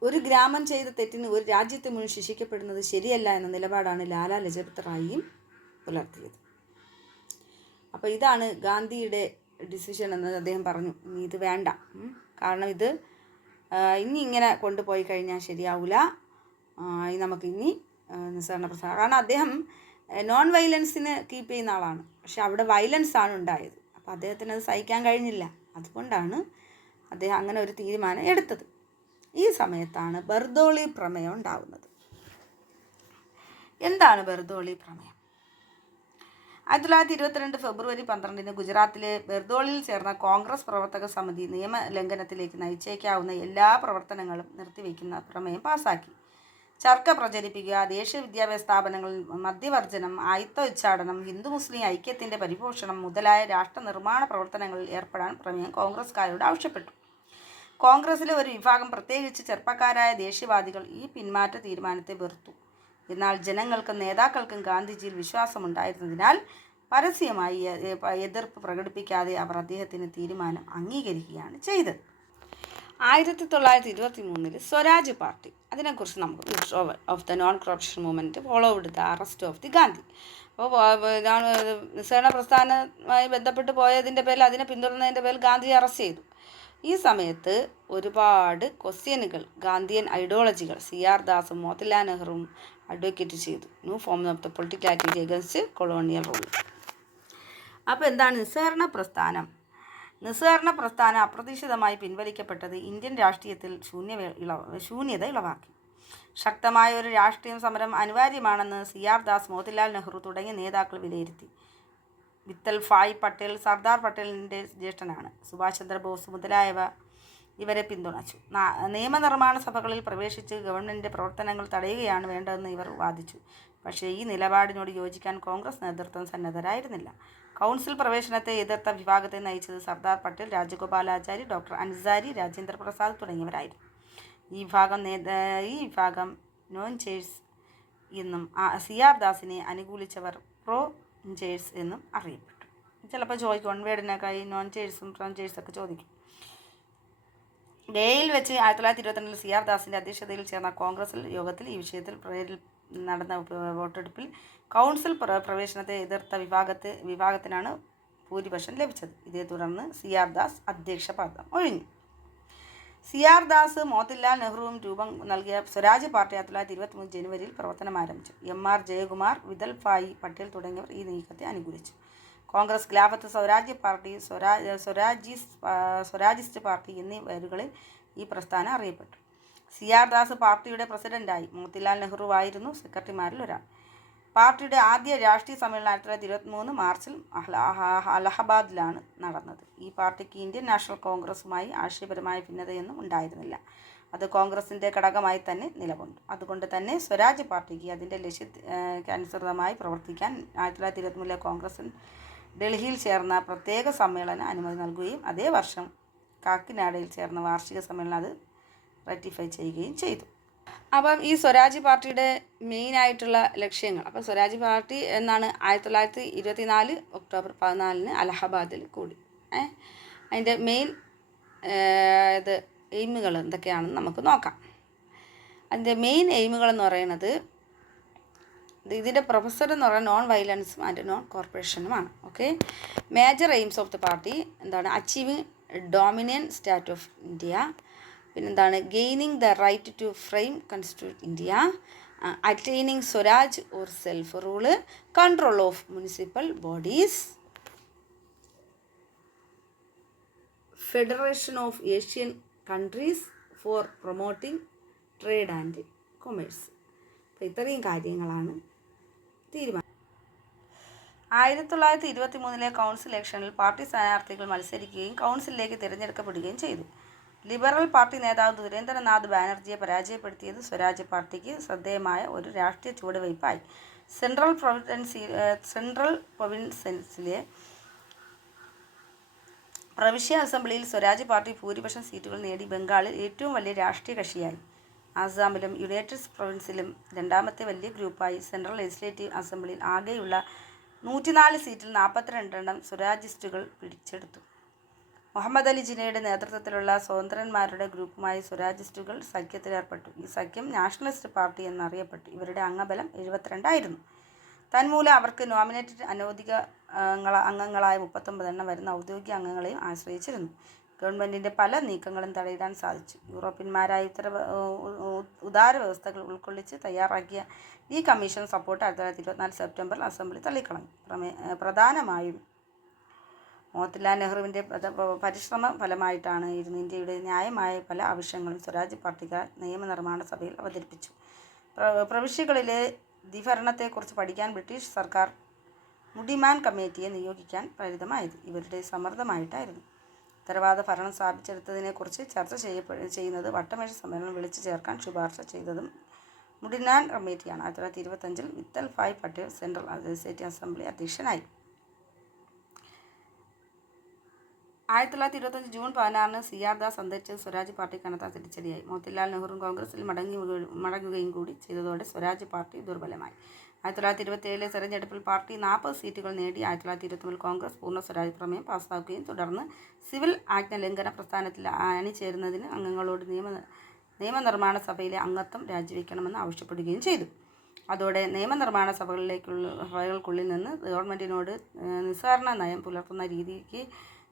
ഒരു ഗ്രാമം ചെയ്ത തെറ്റിന് ഒരു രാജ്യത്തെ മുഴുവൻ ശിക്ഷിക്കപ്പെടുന്നത് ശരിയല്ല എന്ന നിലപാടാണ് ലാലാ ലജപത് റായിയും പുലർത്തിയത്. അപ്പോൾ ഇതാണ് ഗാന്ധിയുടെ ഡിസിഷൻ എന്ന് അദ്ദേഹം പറഞ്ഞു. ഇനി ഇത് വേണ്ട, കാരണം ഇത് ഇനി ഇങ്ങനെ കൊണ്ടുപോയി കഴിഞ്ഞാൽ ശരിയാവില്ല, നമുക്കിനി നിസ്സഹരണ പ്രസ്ഥാനം. കാരണം അദ്ദേഹം നോൺ വയലൻസിന് കീപ്പ് ചെയ്യുന്ന ആളാണ്. പക്ഷെ അവിടെ വയലൻസാണ് ഉണ്ടായത്. അപ്പോൾ അദ്ദേഹത്തിന് അത് സഹിക്കാൻ കഴിഞ്ഞില്ല. അതുകൊണ്ടാണ് അദ്ദേഹം അങ്ങനെ ഒരു തീരുമാനം എടുത്തത്. ഈ സമയത്താണ് ബർദോളി പ്രമേയം ഉണ്ടാകുന്നത്. എന്താണ് ബർദോളി പ്രമേയം? 1922 ഫെബ്രുവരി 12-ന് ഗുജറാത്തിലെ ബർദോളിയിൽ ചേർന്ന കോൺഗ്രസ് പ്രവർത്തക സമിതി നിയമലംഘനത്തിലേക്ക് നയിച്ചേക്കാവുന്ന എല്ലാ പ്രവർത്തനങ്ങളും നിർത്തിവെക്കുന്ന പ്രമേയം പാസാക്കി. ചർക്ക പ്രചരിപ്പിക്കുക, ദേശീയ വിദ്യാഭ്യാസ സ്ഥാപനങ്ങളിൽ മദ്യവർജനം, ആയുധോച്ചാടനം, ഹിന്ദു മുസ്ലിം ഐക്യത്തിൻ്റെ പരിപോഷണം മുതലായ രാഷ്ട്ര നിർമ്മാണ പ്രവർത്തനങ്ങളിൽ ഏർപ്പെടാൻ പ്രമേയം കോൺഗ്രസ്സുകാരോട് ആവശ്യപ്പെട്ടു. കോൺഗ്രസിലെ ഒരു വിഭാഗം, പ്രത്യേകിച്ച് ചെറുപ്പക്കാരായ ദേശീയവാദികൾ, ഈ പിന്മാറ്റ തീരുമാനത്തെ വെറുത്തു. എന്നാൽ ജനങ്ങൾക്കും നേതാക്കൾക്കും ഗാന്ധിജിയിൽ വിശ്വാസമുണ്ടായിരുന്നതിനാൽ പരസ്യമായി എതിർപ്പ് പ്രകടിപ്പിക്കാതെ അവർ അദ്ദേഹത്തിൻ്റെ തീരുമാനം അംഗീകരിക്കുകയാണ് ചെയ്തത്. 1923 സ്വരാജ് പാർട്ടി, അതിനെക്കുറിച്ച് നമുക്ക് withdrawal of the non corruption movement followed the arrest of the Gandhi. അപ്പോൾ നിസ്സഹരണ പ്രസ്ഥാനവുമായി ബന്ധപ്പെട്ട് പോയതിൻ്റെ പേരിൽ, അതിനെ പിന്തുടർന്നതിൻ്റെ പേരിൽ ഗാന്ധിയെ അറസ്റ്റ് ചെയ്തു. ഈ സമയത്ത് ഒരുപാട് ക്വസ്റ്റ്യനുകൾ, ഗാന്ധിയൻ ഐഡിയോളജികൾ CR ദാസും മോത്തിലാൽ നെഹ്റുവും അഡ്വക്കേറ്റ് ചെയ്തു. New form of the political activity against colonial rule. അപ്പോൾ എന്താണ് നിസ്സഹരണ പ്രസ്ഥാനം? നിസ്സഹരണ പ്രസ്ഥാനം അപ്രതീക്ഷിതമായി പിൻവലിക്കപ്പെട്ടത് ഇന്ത്യൻ രാഷ്ട്രീയത്തിൽ ശൂന്യത ഇളവാക്കി. ശക്തമായ ഒരു രാഷ്ട്രീയ സമരം അനിവാര്യമാണെന്ന് CR ദാസ്, മോത്തിലാൽ നെഹ്റു തുടങ്ങിയ നേതാക്കൾ വിലയിരുത്തി. വിത്തൽ ഭായ് പട്ടേൽ സർദാർ പട്ടേലിൻ്റെ ജ്യേഷ്ഠനാണ്. സുഭാഷ് ചന്ദ്രബോസ് മുതലായവ ഇവരെ പിന്തുണച്ചു. നിയമനിർമ്മാണ സഭകളിൽ പ്രവേശിച്ച് ഗവൺമെൻറ്റിൻ്റെ പ്രവർത്തനങ്ങൾ തടയുകയാണ് വേണ്ടതെന്ന് ഇവർ വാദിച്ചു. പക്ഷേ ഈ നിലപാടിനോട് യോജിക്കാൻ കോൺഗ്രസ് നേതൃത്വം സന്നദ്ധരായിരുന്നില്ല. കൗൺസിൽ പ്രവേശനത്തെ എതിർത്ത വിഭാഗത്തെ നയിച്ചത് സർദാർ പട്ടേൽ, രാജഗോപാലാചാരി, ഡോക്ടർ അൻസാരി, രാജേന്ദ്ര പ്രസാദ് തുടങ്ങിയവരായിരുന്നു. ഈ വിഭാഗം നോൺ ചേഴ്സ് എന്നും CR ദാസിനെ അനുകൂലിച്ചവർ പ്രോ ചേഴ്സ് എന്നും അറിയപ്പെട്ടു. ചിലപ്പോൾ ചോദിക്കും, വൺവേഡിനൊക്കെ നോൺ ചേഴ്സും ഫ്രം ചേഴ്സൊക്കെ ചോദിക്കും. ഗയയിൽ വെച്ച് 1922 CR ദാസിൻ്റെ അധ്യക്ഷതയിൽ ചേർന്ന കോൺഗ്രസ് യോഗത്തിൽ ഈ വിഷയത്തിൽ നടന്ന വോട്ടെടുപ്പിൽ കൗൺസിൽ പ്രവേശനത്തെ എതിർത്ത വിഭാഗത്തിനാണ് ഭൂരിപക്ഷം ലഭിച്ചത്. ഇതേ തുടർന്ന് CR ദാസ് അധ്യക്ഷ പദം ഒഴിഞ്ഞു. CR ദാസ്, മോത്തിലാൽ നെഹ്റുവും രൂപം നൽകിയ സ്വരാജ് പാർട്ടി 1923 ജനുവരിയിൽ പ്രവർത്തനം ആരംഭിച്ചു. MR ജയകുമാർ, വിതൽ ഭായ് പട്ടേൽ തുടങ്ങിയവർ ഈ നീക്കത്തെ അനുകൂലിച്ചു. കോൺഗ്രസ്, ഖിലാഫത്ത്, സ്വരാജ്യ പാർട്ടി, സ്വരാജിസ്റ്റ് പാർട്ടി എന്നീ പേരുകളിൽ ഈ പ്രസ്ഥാനം അറിയപ്പെട്ടു. CR ദാസ് പാർട്ടിയുടെ പ്രസിഡന്റായി. മോത്തിലാൽ നെഹ്റു ആയിരുന്നു സെക്രട്ടറിമാരിൽ ഒരാൾ. പാർട്ടിയുടെ ആദ്യ രാഷ്ട്രീയ സമ്മേളനം 1923 മാർച്ചിൽ അലഹബാദിലാണ് നടന്നത്. ഈ പാർട്ടിക്ക് ഇന്ത്യൻ നാഷണൽ കോൺഗ്രസുമായി ആശയപരമായ ഭിന്നതയൊന്നും ഉണ്ടായിരുന്നില്ല. അത് കോൺഗ്രസിൻ്റെ ഘടകമായി തന്നെ നിലകൊണ്ടു. അതുകൊണ്ട് തന്നെ സ്വരാജ് പാർട്ടിക്ക് അതിൻ്റെ ലക്ഷ്യത്തിനനുസൃതമായി പ്രവർത്തിക്കാൻ 1923 കോൺഗ്രസ് ഡൽഹിയിൽ ചേർന്ന പ്രത്യേക സമ്മേളനം അനുമതി നൽകുകയും അതേ വർഷം കാക്കിനാഡയിൽ ചേർന്ന വാർഷിക സമ്മേളനം അത് റെറ്റിഫൈ ചെയ്യുകയും ചെയ്തു. അപ്പം ഈ സ്വരാജ് പാർട്ടിയുടെ മെയിനായിട്ടുള്ള ലക്ഷ്യങ്ങൾ, അപ്പം സ്വരാജ് പാർട്ടി എന്നാണ് 1924 ഒക്ടോബർ 14 അലഹബാദിൽ കൂടി. അതിൻ്റെ മെയിൻ എയിമുകൾ എന്തൊക്കെയാണെന്ന് നമുക്ക് നോക്കാം. അതിൻ്റെ മെയിൻ എയിമുകളെന്ന് പറയുന്നത്, ഇതിൻ്റെ പ്രൊഫസർ എന്ന് പറയുന്നത് നോൺ വയലൻസും ആൻഡ് നോൺ കോർപ്പറേഷനുമാണ്. Okay, major aims of the party എന്താണ്? Achieving dominion status of India, പിന്നെന്താണ്? Gaining the right to frame constitute India, attaining Swaraj or self rule, control of municipal bodies, federation of Asian countries for promoting trade and commerce. അപ്പോൾ ഇത്രയും കാര്യങ്ങളാണ് തീരുമാനം. 1923 council ഇലക്ഷനിൽ party സ്ഥാനാർത്ഥികൾ മത്സരിക്കുകയും കൗൺസിലിലേക്ക് തിരഞ്ഞെടുക്കപ്പെടുകയും ചെയ്തു. Liberal party നേതാവ് സുരേന്ദ്രനാഥ് ബാനർജിയെ പരാജയപ്പെടുത്തിയത് സ്വരാജ് പാർട്ടിക്ക് ശ്രദ്ധേയമായ ഒരു രാഷ്ട്രീയ ചുവടുവയ്പായി. സെൻട്രൽ പ്രൊവിൻസിലെ പ്രവിശ്യ അസംബ്ലിയിൽ സ്വരാജ് പാർട്ടി ഭൂരിപക്ഷം സീറ്റുകൾ നേടി ബംഗാളിൽ ഏറ്റവും വലിയ രാഷ്ട്രീയ കക്ഷിയായി. ആസാമിലും യുണൈറ്റഡ് പ്രൊവിൻസിലും രണ്ടാമത്തെ വലിയ ഗ്രൂപ്പായി. സെൻട്രൽ ലെജിസ്ലേറ്റീവ് അസംബ്ലിയിൽ ആകെയുള്ള 104 സീറ്റിൽ 42 സ്വരാജിസ്റ്റുകൾ പിടിച്ചെടുത്തു. മുഹമ്മദ് അലി ജിന്നയുടെ നേതൃത്വത്തിലുള്ള സ്വതന്ത്രന്മാരുടെ ഗ്രൂപ്പുമായി സ്വരാജിസ്റ്റുകൾ സഖ്യത്തിലേർപ്പെട്ടു. ഈ സഖ്യം നാഷണലിസ്റ്റ് പാർട്ടി എന്നറിയപ്പെട്ടു. ഇവരുടെ അംഗബലം 72 ആയിരുന്നു. തന്മൂലം അവർക്ക് നോമിനേറ്റഡ് അനൗദ്യോഗിക അംഗങ്ങളായ 39 വരുന്ന ഔദ്യോഗിക അംഗങ്ങളെയും ആശ്രയിച്ചിരുന്നു. ഗവൺമെൻറ്റിൻ്റെ പല നീക്കങ്ങളും തടയിടാൻ സാധിച്ചു. യൂറോപ്യന്മാരായ ഉദാര വ്യവസ്ഥകൾ ഉൾക്കൊള്ളിച്ച് തയ്യാറാക്കിയ ഈ കമ്മീഷൻ സപ്പോർട്ട് 1924 സെപ്റ്റംബറിൽ അസംബ്ലി തള്ളിക്കളഞ്ഞു. പ്രധാനമായും മോത്തിലാൽ നെഹ്റുവിൻ്റെ പരിശ്രമ ഫലമായിട്ടാണ് ഇന്ത്യയുടെ ന്യായമായ പല ആവശ്യങ്ങളും സ്വരാജ് പാർട്ടിക്കാർ നിയമനിർമ്മാണ സഭയിൽ അവതരിപ്പിച്ചു. പ്രവിശ്യകളിലെ ദ്വിഭരണത്തെക്കുറിച്ച് പഠിക്കാൻ ബ്രിട്ടീഷ് സർക്കാർ മുഡിമാൻ കമ്മിറ്റിയെ നിയോഗിക്കാൻ പ്രേരിതമായത് ഇവരുടെ സമ്മർദ്ദമായിട്ടായിരുന്നു. ഉത്തരവാദ ഭരണം സ്ഥാപിച്ചെടുത്തതിനെക്കുറിച്ച് ചർച്ച ചെയ്യുന്നത് വട്ടമേശ സമ്മേളനം വിളിച്ചു ചേർക്കാൻ ശുപാർശ ചെയ്തതും മുഡിമാൻ കമ്മിറ്റിയാണ്. 1925 Vithal bhai Patel central legislative assembly അധ്യക്ഷനായി. 1925 ജൂൺ 16 CR ദാസ് അന്തരിച്ചത് സ്വരാജ് പാർട്ടി കനത്ത തിരിച്ചടിയായി. മോത്തിലാൽ നെഹ്റു കോൺഗ്രസിൽ മടങ്ങുകയും കൂടി ചെയ്തതോടെ സ്വരാജ് പാർട്ടി ദുർബലമായി. 1927 തെരഞ്ഞെടുപ്പിൽ പാർട്ടി 40 സീറ്റുകൾ നേടി. 1929 കോൺഗ്രസ് പൂർണ്ണ സ്വരാജ് പ്രമേയം പാസ്സാക്കുകയും തുടർന്ന് സിവിൽ ആജ്ഞ ലംഘന പ്രസ്ഥാനത്തിൽ അണിചേരുന്നതിന് അംഗങ്ങളോട് നിയമനിർമ്മാണ സഭയിലെ അംഗത്വം രാജിവെക്കണമെന്ന് ആവശ്യപ്പെടുകയും ചെയ്തു. അതോടെ നിയമനിർമ്മാണ സഭകൾക്കുള്ളിൽ നിന്ന് ഗവൺമെൻറ്റിനോട് നിസ്സഹകരണ നയം പുലർത്തുന്ന രീതിക്ക്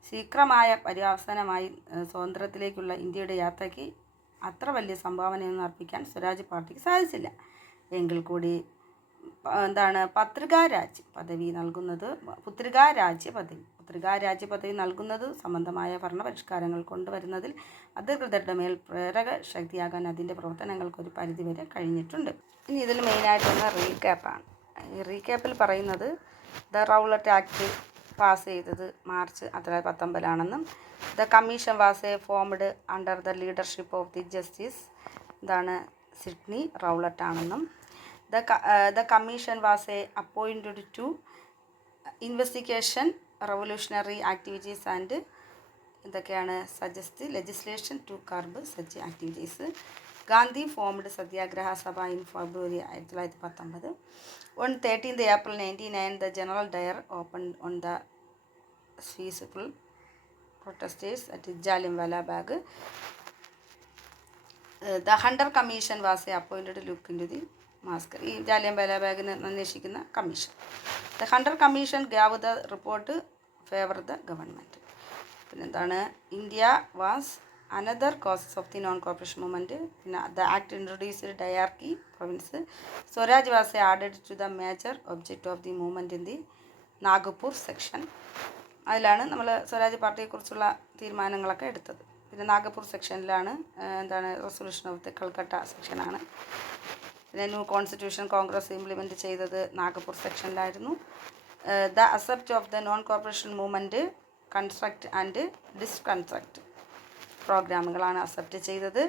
ശീഘ്രമായ പര്യവസാനമായി. സ്വാതന്ത്ര്യത്തിലേക്കുള്ള ഇന്ത്യയുടെ യാത്രയ്ക്ക് അത്ര വലിയ സംഭാവനയൊന്നും അർപ്പിക്കാൻ സ്വരാജ് പാർട്ടിക്ക് സാധിച്ചില്ല. എങ്കിൽ കൂടി പത്രികാരാജ്യ പദവി നൽകുന്നത് സംബന്ധമായ ഭരണപരിഷ്കാരങ്ങൾ കൊണ്ടുവരുന്നതിൽ അധികൃതരുടെ മേൽ പ്രേരക ശക്തിയാകാൻ അതിൻ്റെ പ്രവർത്തനങ്ങൾക്ക് ഒരു പരിധിവരെ കഴിഞ്ഞിട്ടുണ്ട്. ഇനി ഇതിൽ മെയിനായിട്ടുള്ള റീക്യാപ്പാണ്. ഈ റീക്യാപ്പിൽ പറയുന്നത് ദ റൗലറ്റ് ആക്ട് പാസ് ചെയ്തത് March 1919 the commission was formed under the leadership of the justice Sydney Rowlatt ആണെന്നും the commission was appointed to investigation revolutionary activities and suggest legislation to curb such activities. Gandhi formed Satyagraha Sabha in February 1919. On 13th April 1999, the General Dyer opened on the peaceful protesters at Jallianwala Bagh. The Hunter Commission was appointed to look into the massacre ഈ ജാലിയൻവാല ബാഗിന് അന്വേഷിക്കുന്ന commission. The Hunter commission gave the report favour the government. India was another causes of the non cooperation movement. The act introduced diarchy province. Swaraj was added to the major object of the movement in the Nagpur section. അതിലാണ് നമ്മൾ സ്വരാജ് പാർട്ടിയെക്കുറിച്ചുള്ള തീരുമാനങ്ങളൊക്കെ എടുത്തത്. പിന്നെ നാഗ്പൂർ സെക്ഷനിലാണ് resolution of the Calcutta സെക്ഷനാണ്. പിന്നെ new constitution Congress implement ചെയ്തത് നാഗ്പൂർ സെക്ഷനിലായിരുന്നു. The accept of the non cooperation movement construct and deconstruct പ്രോഗ്രാമുകളാണ് അക്സെപ്റ്റ് ചെയ്തത്.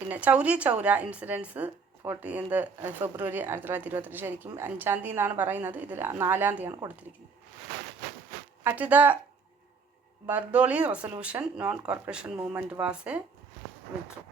പിന്നെ ചൗരി ചൗര ഇൻസിഡൻസ് 14 ഫെബ്രുവരി 1922, ശരിക്കും 5-ാം തീയതി എന്നാണ് പറയുന്നത്, ഇതിൽ 4-ാം തീയതിയാണ് കൊടുത്തിരിക്കുന്നത്. At the Bardoli resolution non cooperation movement was വിത്ഡ്രൂ.